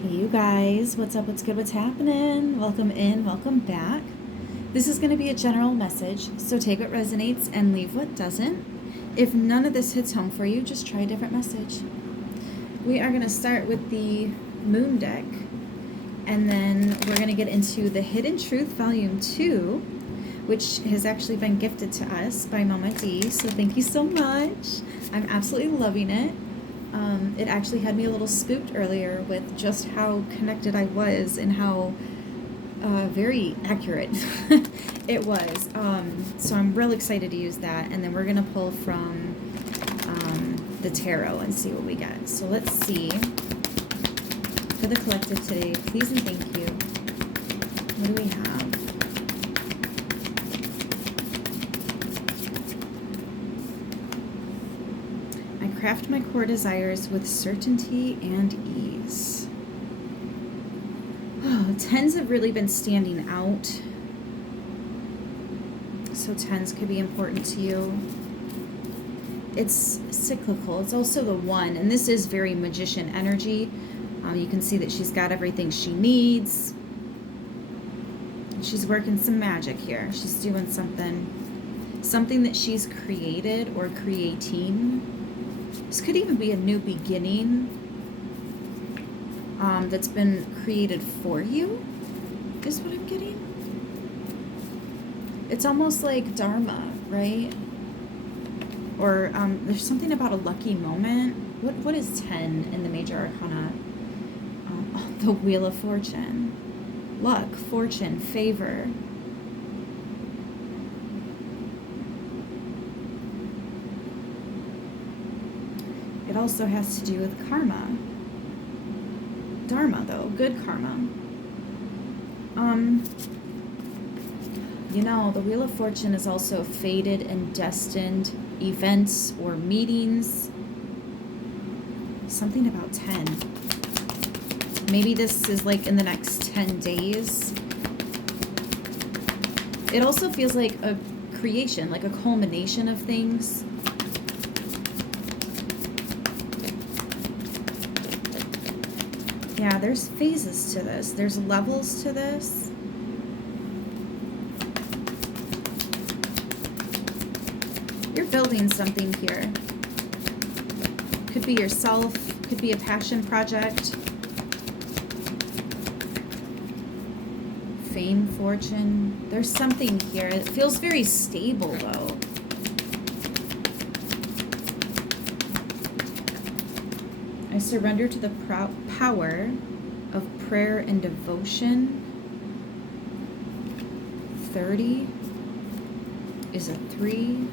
Hey you guys, what's up, what's good, what's happening? Welcome in, welcome back. This is going to be a general message, so take what resonates and leave what doesn't. If none of this hits home for you, just try a different message. We are going to start with the Moon deck, and then we're going to get into the Hidden Truth Volume 2, which has actually been gifted to us by Mama D, so thank you so much. I'm absolutely loving it. It actually had me a little spooked earlier with just how connected I was and how very accurate it was. So I'm real excited to use that. And then we're going to pull from the tarot and see what we get. So let's see. For the collective today, please and thank you. What do we have? Craft my core desires with certainty and ease. Oh, tens have really been standing out. So tens could be important to you. It's cyclical. It's also the one, and this is very magician energy. You can see that she's got everything she needs. She's working some magic here. She's doing something that she's created or creating. This could even be a new beginning that's been created for you, is what I'm getting. It's almost like Dharma, right? Or there's something about a lucky moment. What is 10 in the major arcana? The Wheel of Fortune. Luck, fortune, favor. It also has to do with karma. Dharma, though. Good karma. You know, the Wheel of Fortune is also fated and destined events or meetings. Something about 10. Maybe this is like in the next 10 days. It also feels like a creation, like a culmination of things. Yeah, there's phases to this. There's levels to this. You're building something here. Could be yourself, could be a passion project. Fame, fortune. There's something here. It feels very stable, though. I surrender to the power of prayer and devotion. 30 is a 3.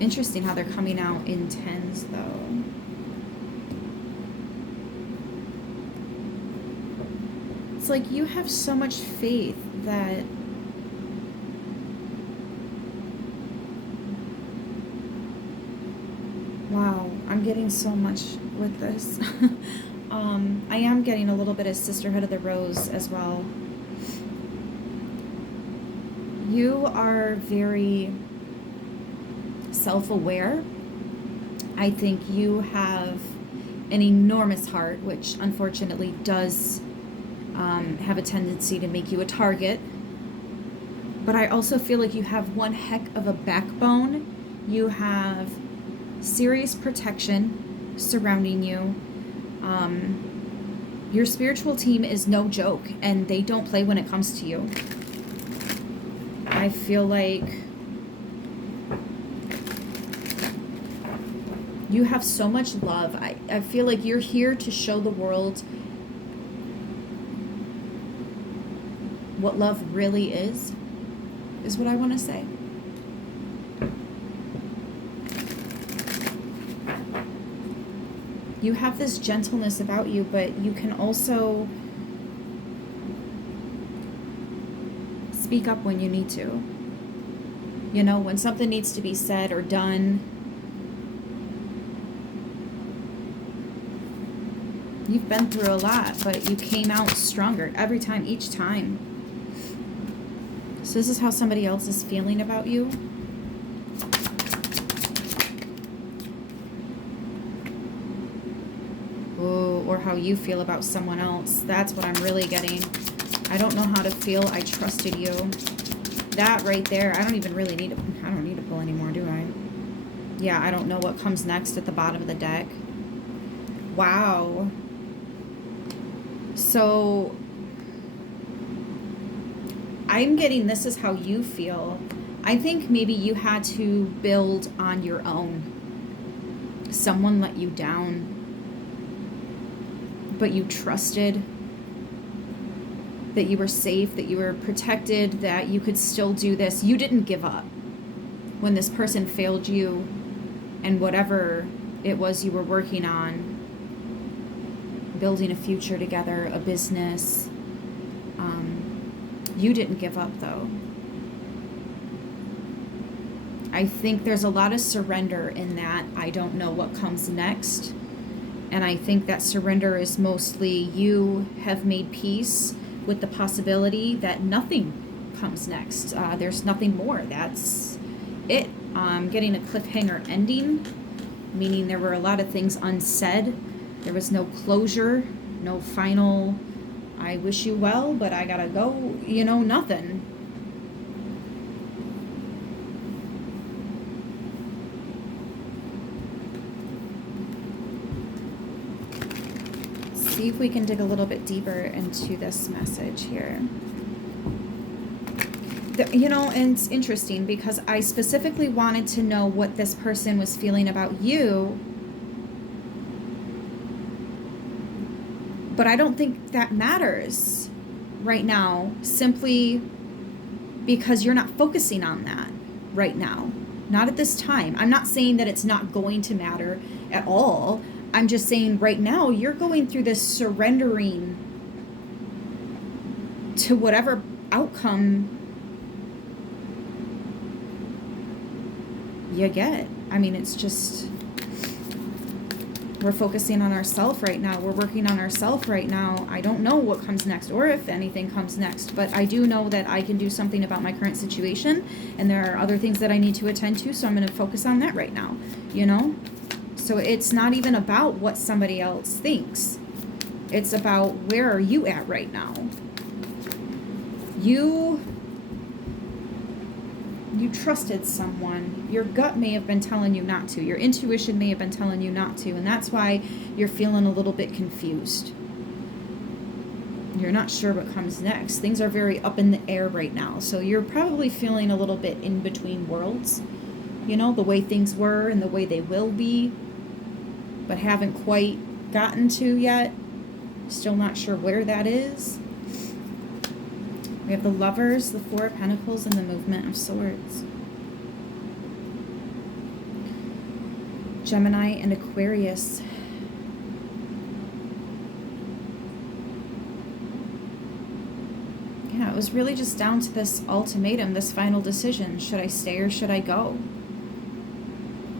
Interesting how they're coming out in 10s, though. It's like you have so much faith that wow, I'm getting so much with this. I am getting a little bit of Sisterhood of the Rose as well. You are very self-aware. I think you have an enormous heart, which unfortunately does have a tendency to make you a target. But I also feel like you have one heck of a backbone. You have serious protection surrounding you. Your spiritual team is no joke, and they don't play when it comes to you. I feel like you have so much love. I feel like you're here to show the world what love really is what I want to say. You have this gentleness about you, but you can also speak up when you need to. You know, when something needs to be said or done. You've been through a lot, but you came out stronger every time, each time. So this is how somebody else is feeling about you. or how you feel about someone else. That's what I'm really getting. I don't know how to feel. I trusted you. That right there, I don't even really need I don't need to pull anymore, do I? Yeah, I don't know what comes next at the bottom of the deck. Wow. So I'm getting this is how you feel. I think maybe you had to build on your own. Someone let you down, but you trusted that you were safe, that you were protected, that you could still do this. You didn't give up when this person failed you and whatever it was you were working on, building a future together, a business. You didn't give up though. I think there's a lot of surrender in that. I don't know what comes next. And I think that surrender is mostly you have made peace with the possibility that nothing comes next. There's nothing more. That's it. Getting a cliffhanger ending, meaning there were a lot of things unsaid. There was no closure, no final, I wish you well, but I gotta go, you know, nothing. See if we can dig a little bit deeper into this message here. You know, and it's interesting because I specifically wanted to know what this person was feeling about you, but I don't think that matters right now, simply because you're not focusing on that right now. Not at this time. I'm not saying that it's not going to matter at all. I'm just saying right now you're going through this surrendering to whatever outcome you get. I mean, it's just, we're focusing on ourselves right now. We're working on ourselves right now. I don't know what comes next or if anything comes next, but I do know that I can do something about my current situation, and there are other things that I need to attend to, so I'm going to focus on that right now, you know? So it's not even about what somebody else thinks. It's about where are you at right now? You trusted someone. Your gut may have been telling you not to. Your intuition may have been telling you not to. And that's why you're feeling a little bit confused. You're not sure what comes next. Things are very up in the air right now. So you're probably feeling a little bit in between worlds. You know, the way things were and the way they will be, but haven't quite gotten to yet. Still not sure where that is. We have the Lovers, the Four of Pentacles, and the Movement of Swords. Gemini and Aquarius. Yeah, it was really just down to this ultimatum, this final decision. Should I stay or should I go?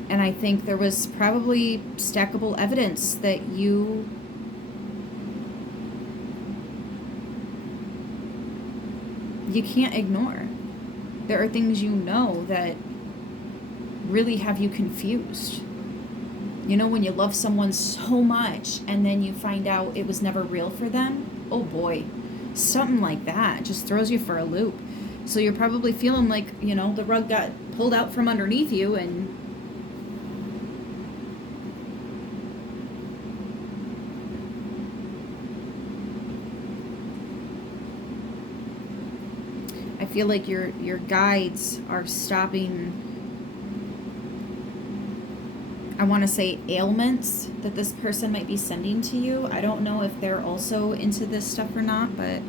And I think there was probably stackable evidence that you can't ignore. There are things you know that really have you confused. You know, when you love someone so much and then you find out it was never real for them, oh boy, something like that just throws you for a loop. So you're probably feeling like, you know, the rug got pulled out from underneath you, and I feel like your guides are stopping, I want to say, ailments that this person might be sending to you. I don't know if they're also into this stuff or not, but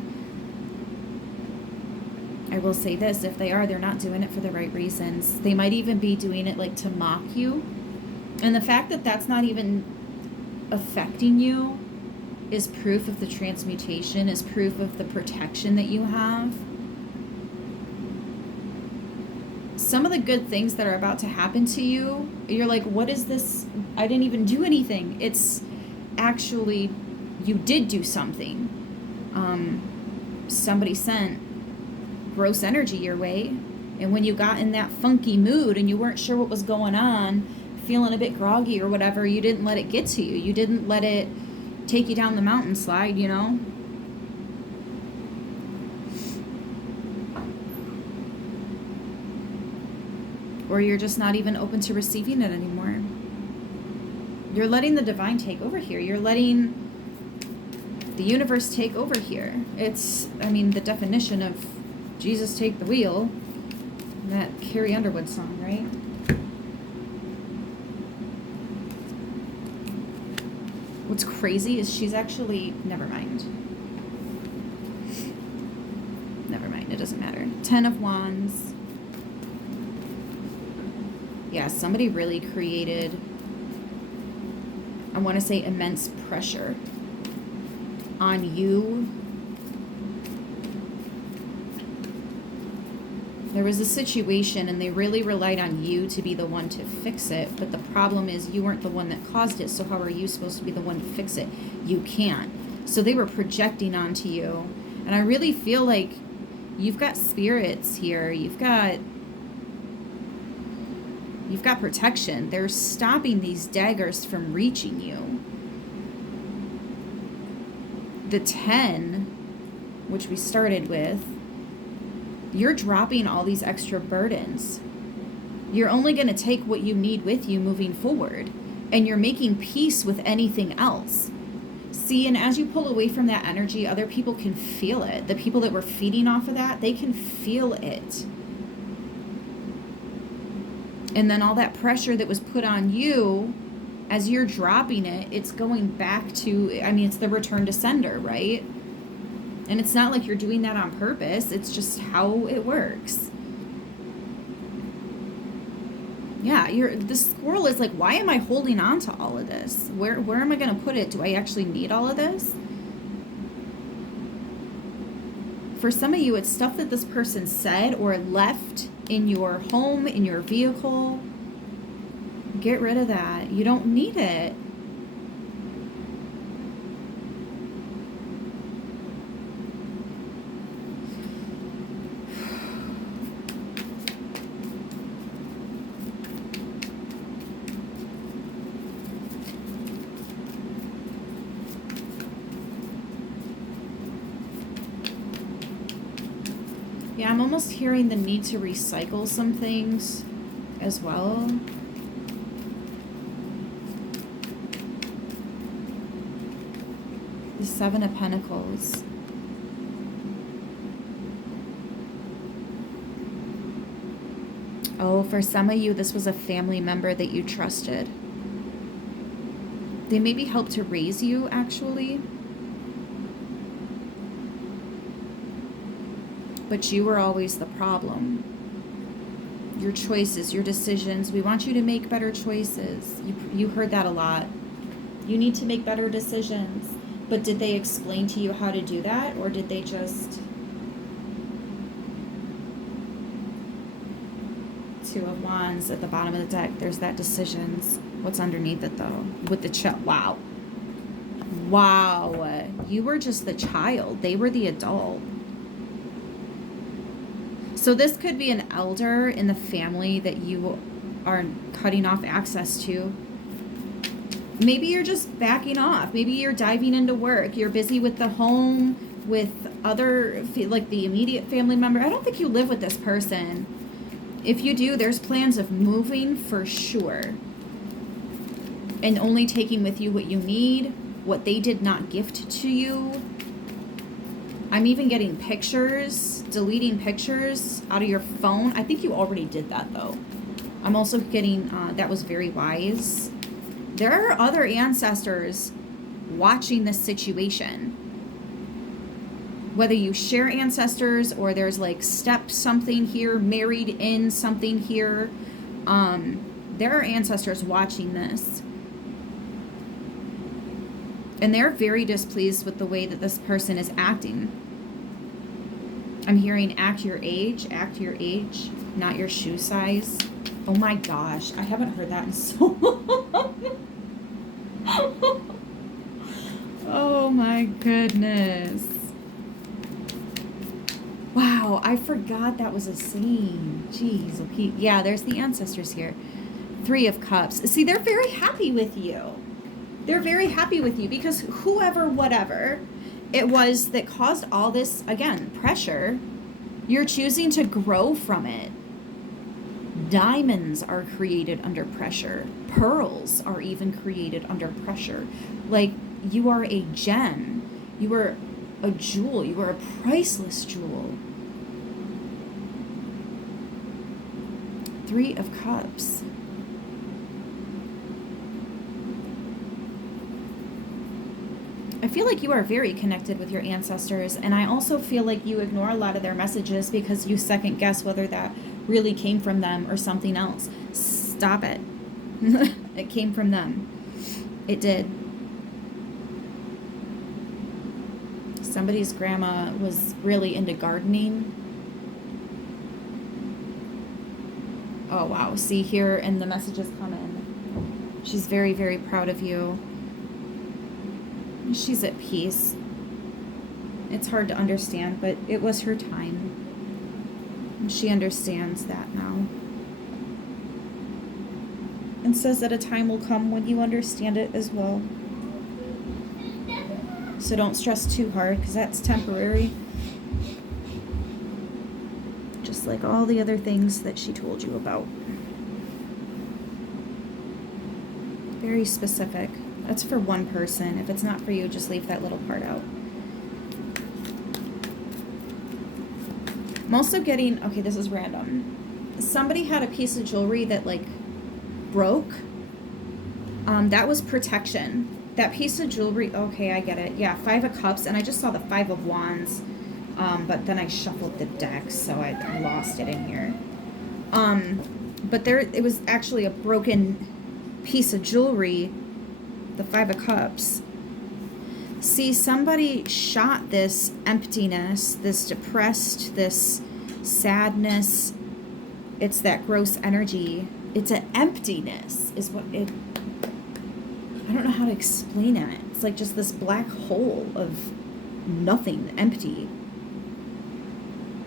I will say this, if they are, they're not doing it for the right reasons. They might even be doing it like to mock you. And the fact that that's not even affecting you is proof of the transmutation, is proof of the protection that you have. Some of the good things that are about to happen to you, you're like, what is this? I didn't even do anything. It's actually, you did do something. Somebody sent gross energy your way. And when you got in that funky mood and you weren't sure what was going on, feeling a bit groggy or whatever, you didn't let it get to you. You didn't let it take you down the mountain slide, you know? Or you're just not even open to receiving it anymore. You're letting the divine take over here. You're letting the universe take over here. It's, I mean, the definition of Jesus take the wheel. That Carrie Underwood song, right? What's crazy is she's actually, never mind. Never mind, it doesn't matter. 10 of Wands. Yeah, somebody really created, I want to say, immense pressure on you. There was a situation and they really relied on you to be the one to fix it. But the problem is you weren't the one that caused it. So how are you supposed to be the one to fix it? You can't. So they were projecting onto you. And I really feel like you've got spirits here. You've got protection. They're stopping these daggers from reaching you. The 10, which we started with, you're dropping all these extra burdens. You're only going to take what you need with you moving forward. And you're making peace with anything else. See, and as you pull away from that energy, other people can feel it. The people that were feeding off of that, they can feel it. And then all that pressure that was put on you, as you're dropping it, it's going back to, I mean, it's the return to sender, right? And it's not like you're doing that on purpose. It's just how it works. Yeah, the squirrel is like, why am I holding on to all of this? Where am I going to put it? Do I actually need all of this? For some of you, it's stuff that this person said or left in your home, in your vehicle. Get rid of that. You don't need it. Yeah, I'm almost hearing the need to recycle some things as well. The 7 of Pentacles. Oh, for some of you, this was a family member that you trusted. They maybe helped to raise you, actually. But you were always the problem. Your choices, your decisions. We want you to make better choices. You heard that a lot. You need to make better decisions. But did they explain to you how to do that? Or did they just... 2 of Wands at the bottom of the deck. There's that decisions. What's underneath it, though? With the wow. Wow. You were just the child. They were the adult. So this could be an elder in the family that you are cutting off access to. Maybe you're just backing off. Maybe you're diving into work. You're busy with the home, with other, like the immediate family member. I don't think you live with this person. If you do, there's plans of moving for sure. And only taking with you what you need, what they did not gift to you. I'm even getting pictures, deleting pictures out of your phone. I think you already did that, though. I'm also getting, that was very wise. There are other ancestors watching this situation. Whether you share ancestors or there's like step something here, married in something here, there are ancestors watching this. And they're very displeased with the way that this person is acting. I'm hearing act your age, not your shoe size. Oh my gosh, I haven't heard that in so long. Oh my goodness. Wow, I forgot that was a saying. Jeez, okay. Yeah, there's the ancestors here. 3 of Cups. See, they're very happy with you. They're very happy with you because whoever, whatever it was that caused all this, again, pressure, you're choosing to grow from it. Diamonds are created under pressure. Pearls are even created under pressure. Like, you are a gem. You are a jewel. You are a priceless jewel. 3 of Cups. I feel like you are very connected with your ancestors, and I also feel like you ignore a lot of their messages because you second guess whether that really came from them or something else. Stop it. It came from them. It did. Somebody's grandma was really into gardening. Oh, wow. See here, and the messages come in. She's very, very proud of you. She's at peace. It's hard to understand, but it was her time. And she understands that now. And says that a time will come when you understand it as well. So don't stress too hard, because that's temporary. Just like all the other things that she told you about. Very specific. That's for one person. If it's not for you, just leave that little part out. I'm also getting, okay, this is random. Somebody had a piece of jewelry that like broke. That was protection. That piece of jewelry, okay, I get it. Yeah, 5 of Cups, and I just saw the 5 of Wands. But then I shuffled the deck, so I lost it in here. But there, it was actually a broken piece of jewelry. The 5 of Cups. See, somebody shot this emptiness, this depressed, this sadness. It's that gross energy. It's an emptiness is what it, I don't know how to explain it. It's like just this black hole of nothing, empty.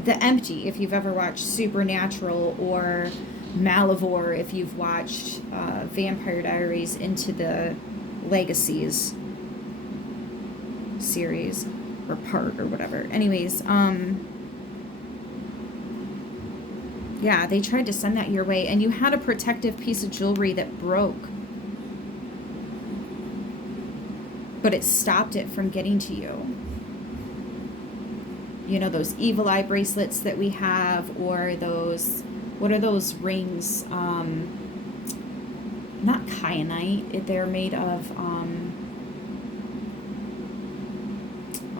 The Empty, if you've ever watched Supernatural, or Malivore, if you've watched Vampire Diaries Into the Legacies series or part or whatever. Anyways, yeah, they tried to send that your way, and you had a protective piece of jewelry that broke, but it stopped it from getting to you. You know, those evil eye bracelets that we have, or those, what are those rings? Not kyanite, they're made of,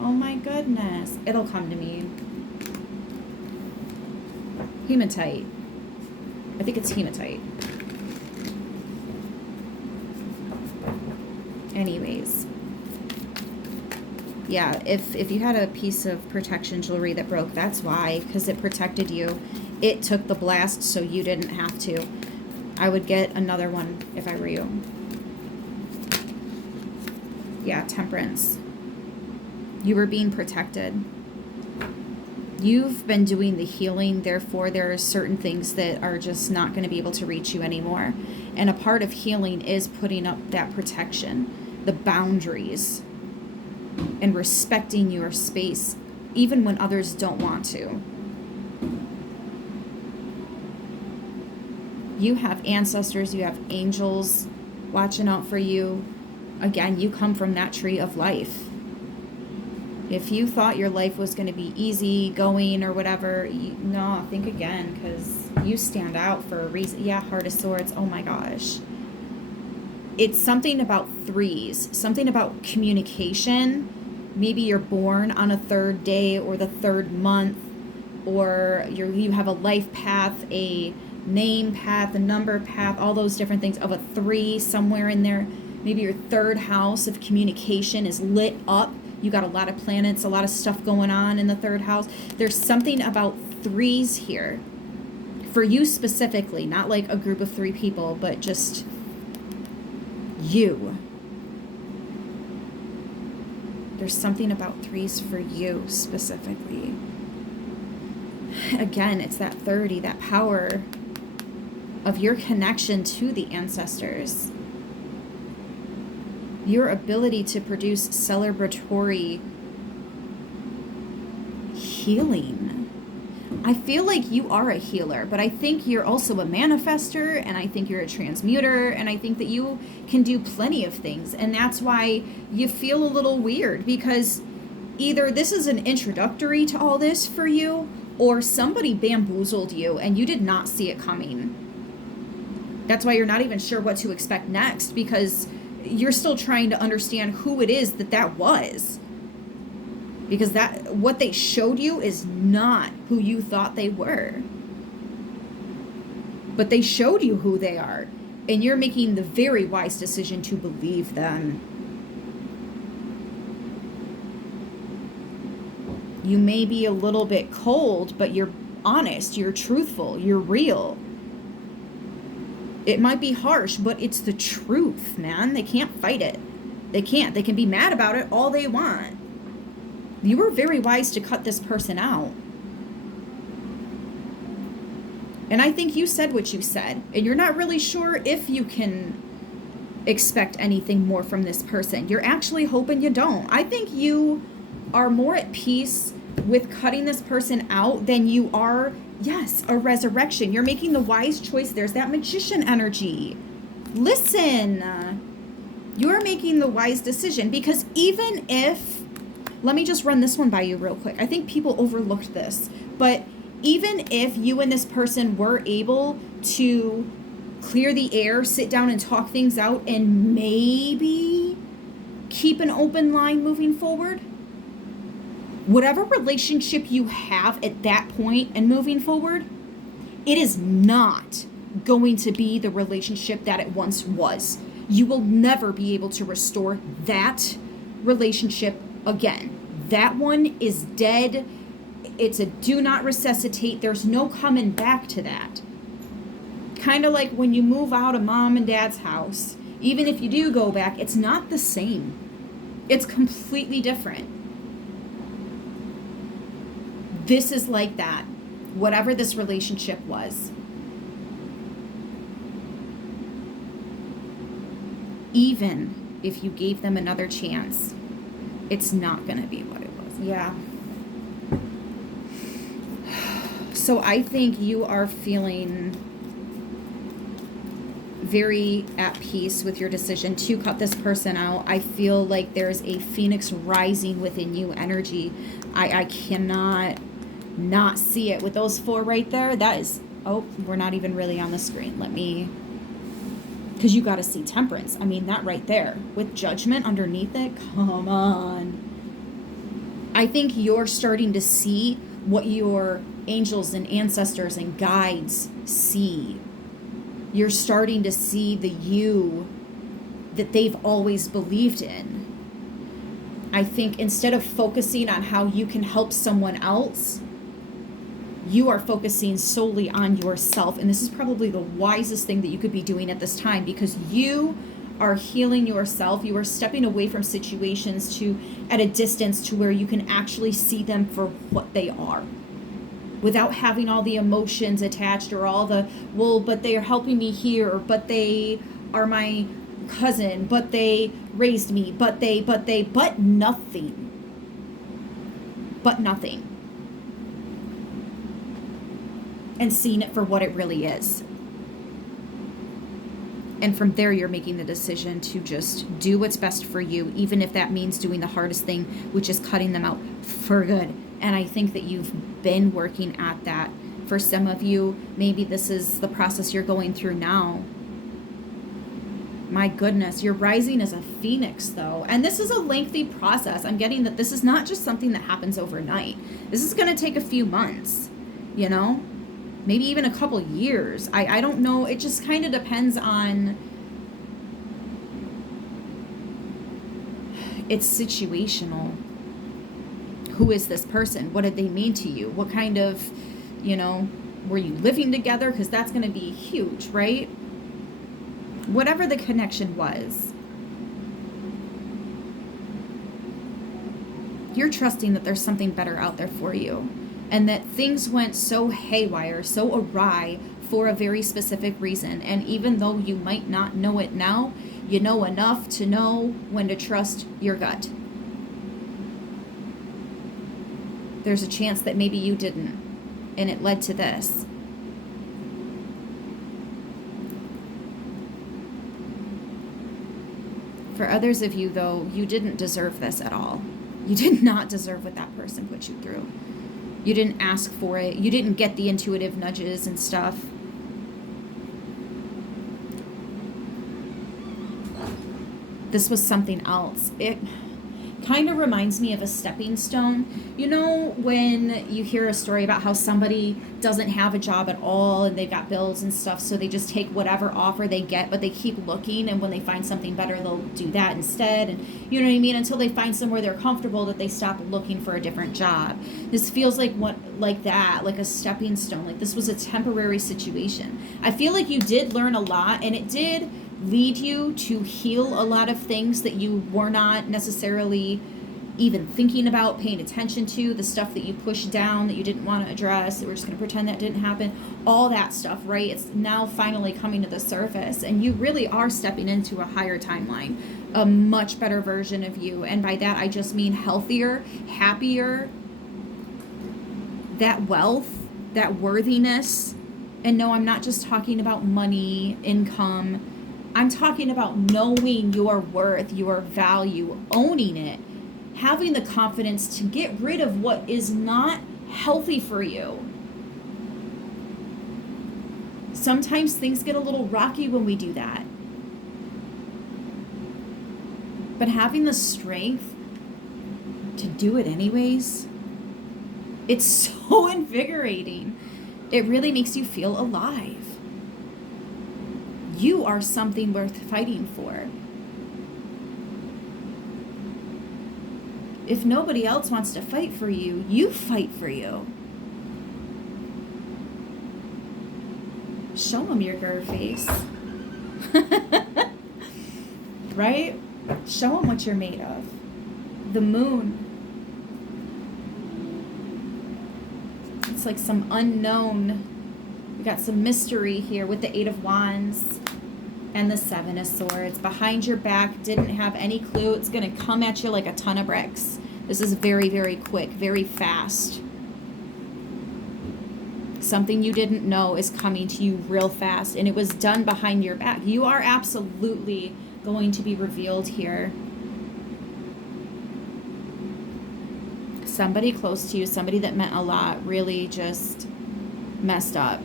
oh my goodness, it'll come to me. Hematite. I think it's hematite. Anyways. Yeah, if you had a piece of protection jewelry that broke, that's why, because it protected you. It took the blast, so you didn't have to. I would get another one if I were you. Yeah, Temperance. You were being protected. You've been doing the healing, therefore there are certain things that are just not going to be able to reach you anymore. And a part of healing is putting up that protection, the boundaries, and respecting your space, even when others don't want to. You have ancestors, you have angels watching out for you. Again, you come from that tree of life. If you thought your life was going to be easy going or whatever, no, think again, because you stand out for a reason. Yeah, Heart of Swords, oh my gosh. It's something about 3s, something about communication. Maybe you're born on a 3rd day or the 3rd month, or you have a life path, a name path, a number path, all those different things of a 3 somewhere in there. Maybe your 3rd house of communication is lit up. You got a lot of planets, a lot of stuff going on in the 3rd house. There's something about 3s here for you specifically, not like a group of 3 people, but just you. There's something about 3s for you specifically. Again, it's that 30, that power of your connection to the ancestors. your ability to produce celebratory healing. I feel like you are a healer, but I think you're also a manifester, and I think you're a transmuter, and I think that you can do plenty of things. And that's why you feel a little weird, because either this is an introductory to all this for you, or somebody bamboozled you and you did not see it coming. That's why you're not even sure what to expect next, because you're still trying to understand who it is that was. Because that what they showed you is not who you thought they were. But they showed you who they are, and you're making the very wise decision to believe them. You may be a little bit cold, but you're honest, you're truthful, you're real. It might be harsh, but it's the truth, man. They can't fight it. They can't. They can be mad about it all they want. You were very wise to cut this person out. And I think you said what you said, and you're not really sure if you can expect anything more from this person. You're actually hoping you don't. I think you are more at peace with cutting this person out than you are, yes, a resurrection. You're making the wise choice. There's that magician energy. Listen, you're making the wise decision, because even if, let me just run this one by you real quick. I think people overlooked this, but even if you and this person were able to clear the air, sit down and talk things out, and maybe keep an open line moving forward, whatever relationship you have at that point and moving forward, it is not going to be the relationship that it once was. You will never be able to restore that relationship again. That one is dead. It's a do not resuscitate. There's no coming back to that. Kind of like when you move out of mom and dad's house, even if you do go back, it's not the same. It's completely different. This is like that, whatever this relationship was. Even if you gave them another chance, it's not going to be what it was. Yeah. So I think you are feeling very at peace with your decision to cut this person out. I feel like there's a phoenix rising within you energy. I cannot not see it with those 4 right there. That is, oh, we're not even really on the screen. Let me, because you got to see temperance. I mean, that right there with judgment underneath it. Come on. I think you're starting to see what your angels and ancestors and guides see. You're starting to see the you that they've always believed in. I think instead of focusing on how you can help someone else, you are focusing solely on yourself. And this is probably the wisest thing that you could be doing at this time, because you are healing yourself. You are stepping away from situations to at a distance to where you can actually see them for what they are, without having all the emotions attached, or all the, well, but they are helping me here, or but they are my cousin, but they raised me, but nothing. But nothing. And seeing it for what it really is. And from there, you're making the decision to just do what's best for you, even if that means doing the hardest thing, which is cutting them out for good. And I think that you've been working at that. For some of you, maybe this is the process you're going through now. My goodness, you're rising as a phoenix, though. And this is a lengthy process. I'm getting that this is not just something that happens overnight. This is going to take a few months, you know? Maybe even a couple years. I don't know. It just kind of depends on, it's situational. Who is this person? What did they mean to you? What kind of, you know, were you living together? Because that's going to be huge, right? Whatever the connection was, you're trusting that there's something better out there for you. And that things went so haywire, so awry for a very specific reason. And even though you might not know it now, You know enough to know when to trust your gut. There's a chance that maybe you didn't, and it led to this. For others of you, though, you didn't deserve this at all. You did not deserve what that person put you through. You didn't ask for it. You didn't get the intuitive nudges and stuff. This was something else. It kind of reminds me of a stepping stone. You know, when you hear a story about how somebody doesn't have a job at all and they've got bills and stuff, so they just take whatever offer they get, but they keep looking, and when they find something better, they'll do that instead. And you know what I mean? Until they find somewhere they're comfortable, that they stop looking for a different job. This feels like that, like a stepping stone. Like this was a temporary situation. I feel like you did learn a lot, and it did lead you to heal a lot of things that you were not necessarily even thinking about, paying attention to, the stuff that you pushed down that you didn't want to address, that we're just going to pretend that didn't happen, all that stuff, right? It's now finally coming to the surface, and you really are stepping into a higher timeline, a much better version of you. And by that, I just mean healthier, happier, that wealth, that worthiness. And no, I'm not just talking about money, income. I'm talking about knowing your worth, your value, owning it, having the confidence to get rid of what is not healthy for you. Sometimes things get a little rocky when we do that. But having the strength to do it anyways, it's so invigorating. It really makes you feel alive. You are something worth fighting for. If nobody else wants to fight for you, you fight for you. Show them your girl face. Right? Show them what you're made of. The moon. It's like some unknown. We got some mystery here with the 8 of Wands and the 7 of Swords. Behind your back, didn't have any clue. It's going to come at you like a ton of bricks. This is very, very quick, very fast. Something you didn't know is coming to you real fast, and it was done behind your back. You are absolutely going to be revealed here. Somebody close to you, somebody that meant a lot, really just messed up.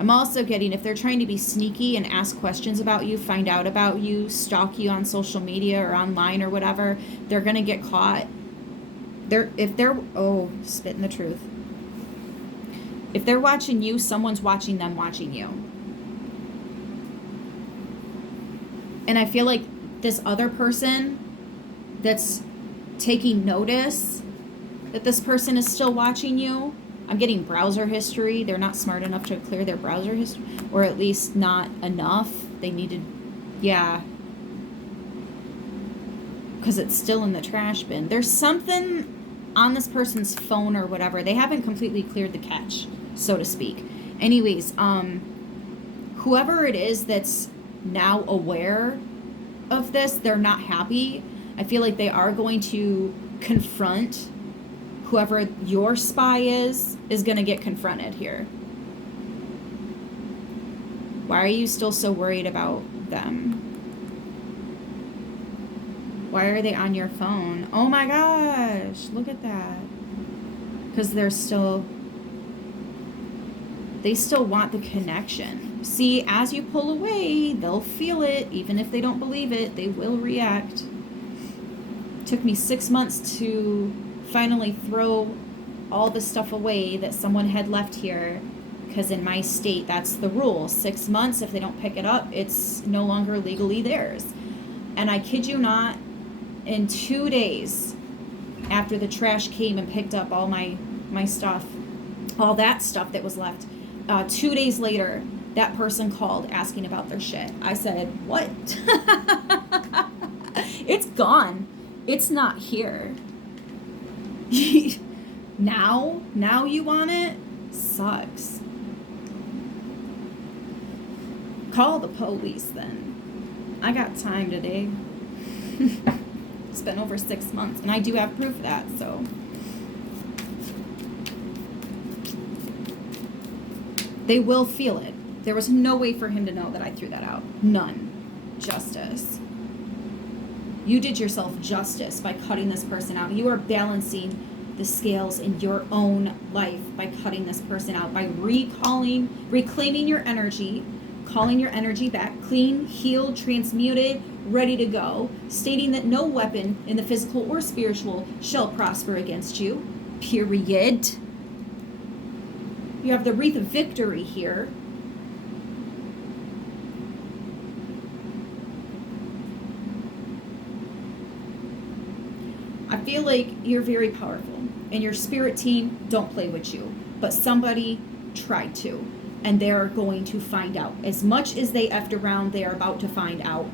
I'm also getting, if they're trying to be sneaky and ask questions about you, find out about you, stalk you on social media or online or whatever, they're going to get caught. Spitting the truth. If they're watching you, someone's watching them watching you. And I feel like this other person that's taking notice that this person is still watching you, I'm getting browser history. They're not smart enough to clear their browser history, or at least not enough. They needed, because it's still in the trash bin. There's something on this person's phone or whatever. They haven't completely cleared the cache, so to speak. Anyways, whoever it is that's now aware of this, they're not happy. I feel like they are going to confront whoever your spy is going to get confronted here. Why are you still so worried about them? Why are they on your phone? Oh my gosh, look at that. Because they still want the connection. See, as you pull away, they'll feel it. Even if they don't believe it, they will react. It took me 6 months to finally throw all the stuff away that someone had left here, because in my state, that's the rule. 6 months, if they don't pick it up, it's no longer legally theirs. And I kid you not, in 2 days after the trash came and picked up all my stuff, all that stuff that was left, 2 days later, that person called asking about their shit. I said, what? It's gone. It's not here. Now you want it? Sucks. Call the police then. I got time today. It's been over 6 months, and I do have proof of that, so. They will feel it. There was no way for him to know that I threw that out. None. Justice. You did yourself justice by cutting this person out. You are balancing the scales in your own life by cutting this person out, by reclaiming your energy, calling your energy back, clean, healed, transmuted, ready to go, stating that no weapon in the physical or spiritual shall prosper against you. Period. You have the Wreath of Victory here. I feel like you're very powerful, and your spirit team don't play with you, but somebody tried to, and they're going to find out. As much as they effed around, they are about to find out.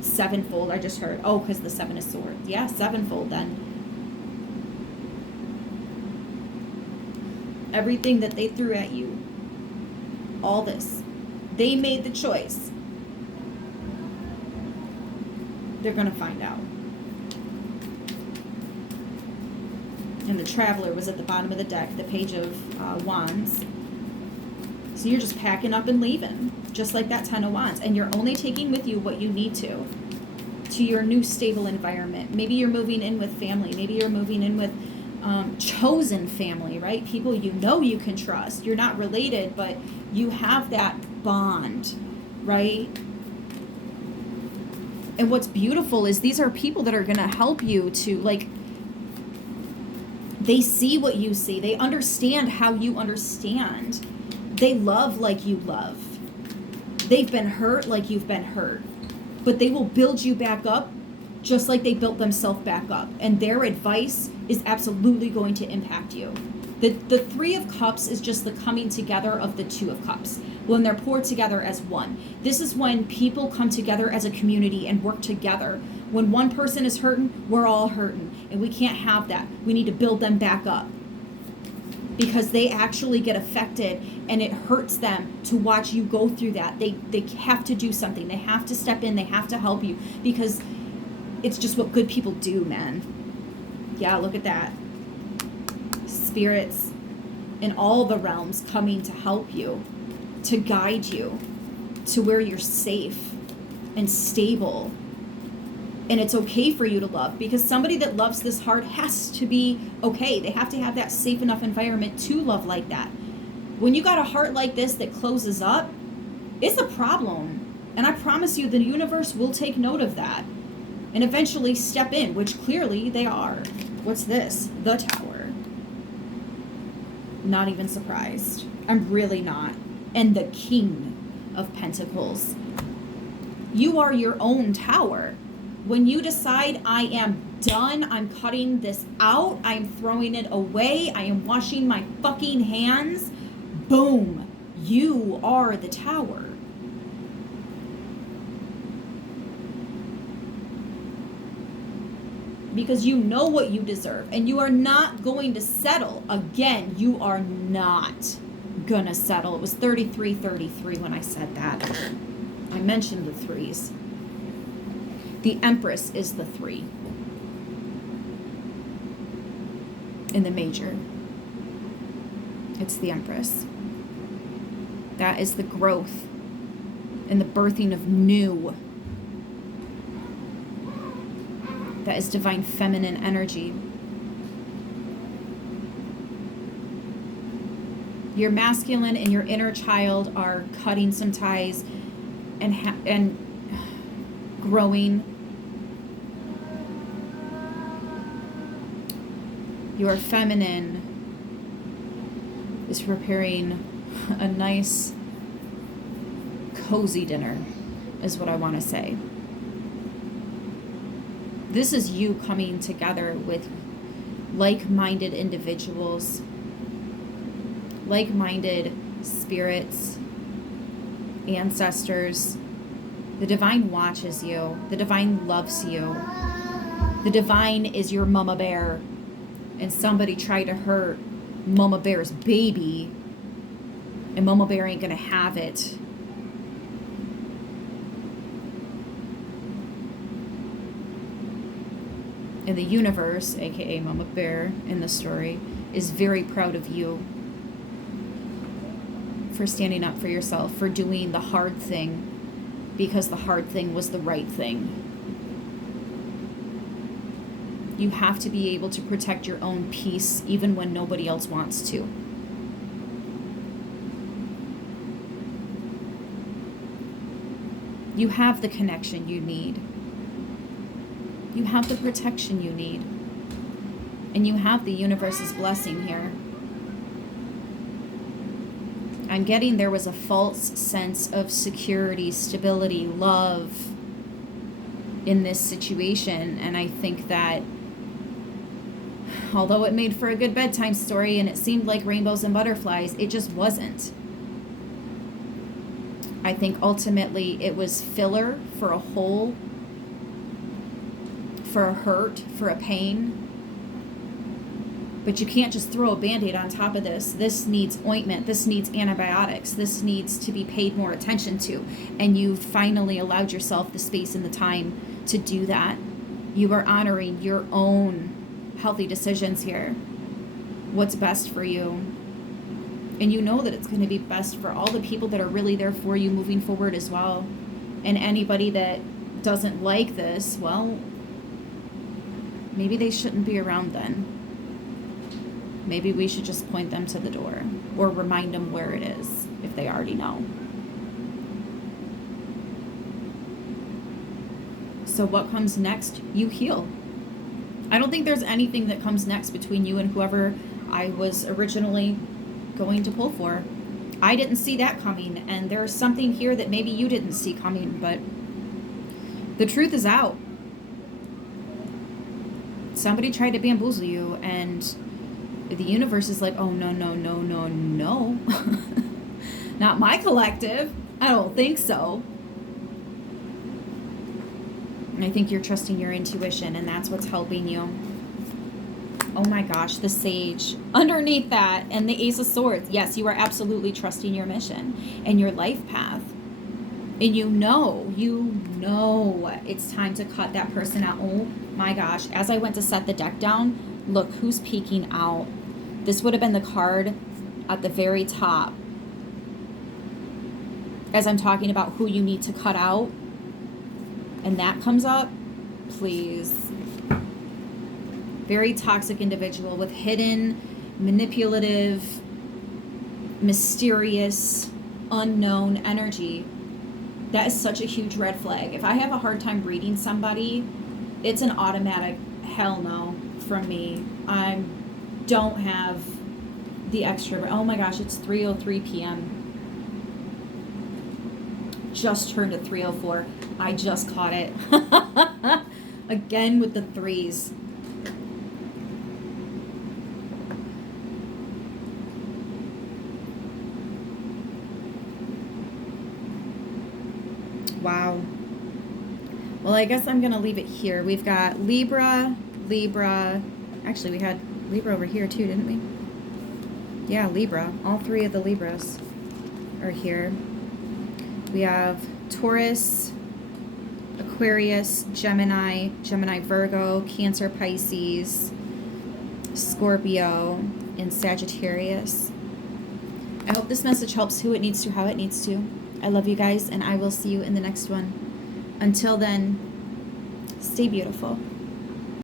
Sevenfold, I just heard. Oh, because the 7 is swords. Yeah, sevenfold then. Everything that they threw at you, all this, they made the choice. They're going to find out. And the Traveler was at the bottom of the deck, the Page of Wands. So you're just packing up and leaving, just like that 10 of Wands. And you're only taking with you what you need to your new stable environment. Maybe you're moving in with family. Maybe you're moving in with chosen family, right? People you know you can trust. You're not related, but you have that bond, right? And what's beautiful is these are people that are going to help you to, like, they see what you see. They understand how you understand. They love like you love. They've been hurt like you've been hurt. But they will build you back up just like they built themselves back up. And their advice is absolutely going to impact you. The 3 of Cups is just the coming together of the 2 of Cups, when they're poured together as one. This is when people come together as a community and work together. When one person is hurting, we're all hurting. And we can't have that. We need to build them back up. Because they actually get affected, and it hurts them to watch you go through that. They have to do something. They have to step in. They have to help you, because it's just what good people do, man. Yeah, look at that. Spirits in all the realms coming to help you, to guide you to where you're safe and stable. And it's okay for you to love, because somebody that loves this hard has to be okay. They have to have that safe enough environment to love like that. When you got a heart like this that closes up, it's a problem. And I promise you, the universe will take note of that and eventually step in, which clearly they are. What's this? The Tower. Not even surprised. I'm really not. And the King of Pentacles. You are your own tower. When you decide, I am done, I'm cutting this out, I'm throwing it away, I am washing my fucking hands, boom, you are the tower. Because you know what you deserve, and you are not going to settle. Again, you are not gonna settle. It was 33-33 when I said that. I mentioned the 3s. The Empress is the 3 in the major. It's the Empress. That is the growth and the birthing of new. That is divine feminine energy. Your masculine and your inner child are cutting some ties and growing. Your feminine is preparing a nice, cozy dinner, is what I want to say. This is you coming together with like-minded individuals, like-minded spirits, ancestors. The divine watches you. The divine loves you. The divine is your mama bear. And somebody tried to hurt Mama Bear's baby, and Mama Bear ain't gonna have it. And the universe, aka Mama Bear in the story, is very proud of you for standing up for yourself, for doing the hard thing, because the hard thing was the right thing. You have to be able to protect your own peace even when nobody else wants to. You have the connection you need. You have the protection you need. And you have the universe's blessing here. I'm getting there was a false sense of security, stability, love in this situation. And I think that although it made for a good bedtime story and it seemed like rainbows and butterflies, it just wasn't. I think ultimately it was filler for a hole, for a hurt, for a pain. But you can't just throw a Band-Aid on top of this. This needs ointment. This needs antibiotics. This needs to be paid more attention to. And you've finally allowed yourself the space and the time to do that. You are honoring your own healthy decisions here. What's best for you. And you know that it's going to be best for all the people that are really there for you moving forward as well. And anybody that doesn't like this, well, maybe they shouldn't be around then. Maybe we should just point them to the door or remind them where it is if they already know. So what comes next? You heal. I don't think there's anything that comes next between you and whoever I was originally going to pull for. I didn't see that coming, and there's something here that maybe you didn't see coming, but the truth is out. Somebody tried to bamboozle you, and the universe is like, oh, no, no, no, no, no. Not my collective. I don't think so. And I think you're trusting your intuition, and that's what's helping you. Oh my gosh, the Sage. Underneath that, and the Ace of Swords. Yes, you are absolutely trusting your mission and your life path. And you know it's time to cut that person out. Oh my gosh. As I went to set the deck down, look who's peeking out. This would have been the card at the very top. As I'm talking about who you need to cut out. And that comes up, please. Very toxic individual with hidden, manipulative, mysterious, unknown energy. That is such a huge red flag. If I have a hard time reading somebody, it's an automatic hell no from me. I don't have the extra. Oh my gosh, it's 3:03 p.m. Just turned to 3:04. I just caught it. Again with the threes. Wow. Well, I guess I'm going to leave it here. We've got Libra. Actually, we had Libra over here too, didn't we? Yeah, Libra. All three of the Libras are here. We have Taurus, Aquarius, Gemini, Virgo, Cancer, Pisces, Scorpio, and Sagittarius. I hope this message helps who it needs to, how it needs to. I love you guys, and I will see you in the next one. Until then, stay beautiful.